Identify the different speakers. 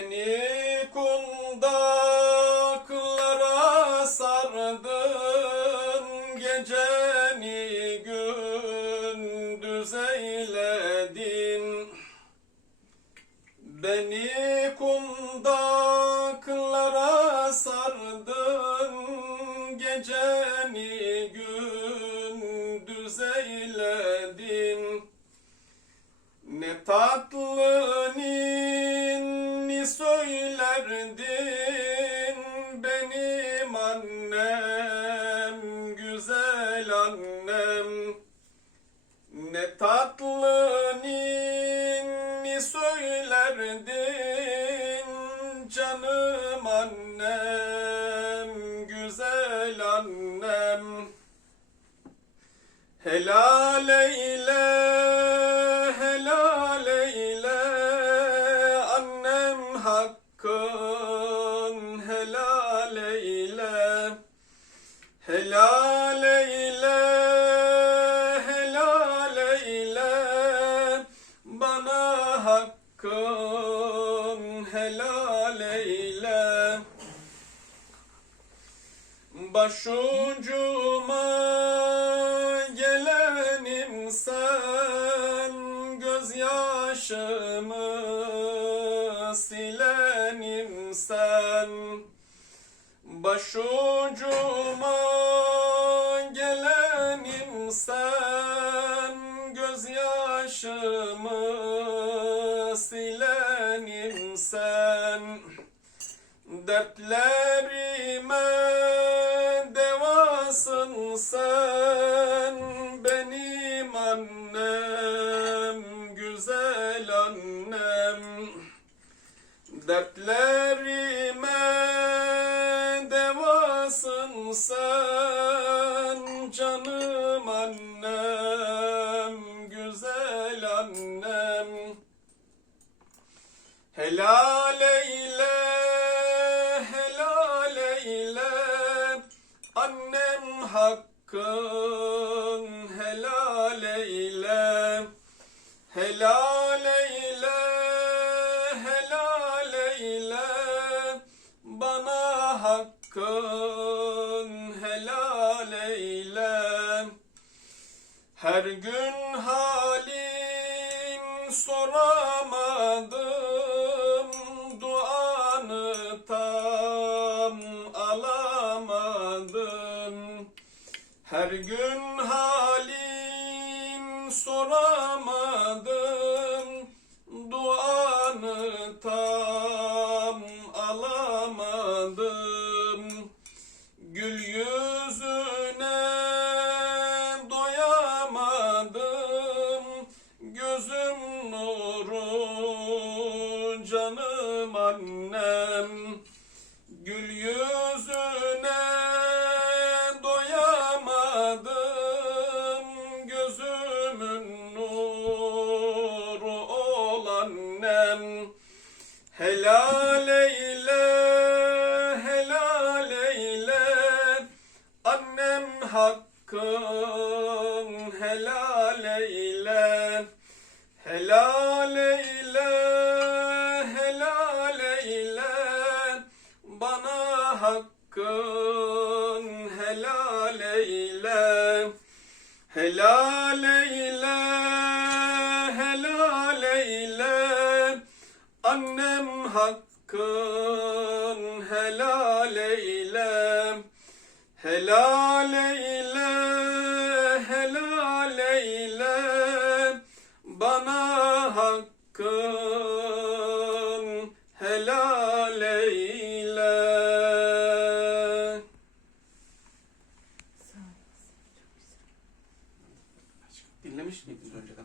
Speaker 1: Beni kundaklara sardın Geceni gündüz eyledin. Beni kundaklara sardın Geceni gündüz eyledin. Ne tatlı söylerdin benim annem, güzel annem. Ne tatlı ninni söylerdin canım annem, güzel annem. Helal eyle, Helal eyle, helal eyle, bana hakkın helal eyle. Başucuma gelenim sen Gözyaşımı silenim sen Başucuma gelenim sen Gözyaşımı silenim sen. Dertlerime devasın sen. Benim annem güzel annem. Dertlerime devasın sen canım annem güzel annem. Helal eyle, helal eyle, annem hakkın helal eyle. Helal eyle, helal eyle, bana hakkın Her gün halin soramadım Duanı tam alamadım. Her gün halin soramadım Duanı tam alamadım Gözüm nuru canım annem. Gül yüzüne doyamadım. Gözümün nuru ol annem. Helal eyle, helal eyle, annem hakkın hakkın helal eyle. Helal eyle, helal eyle, annem hakkın helal eyle. Helal eyle, helal eyle, bana hakkın Dinlemiş miydiniz önceden?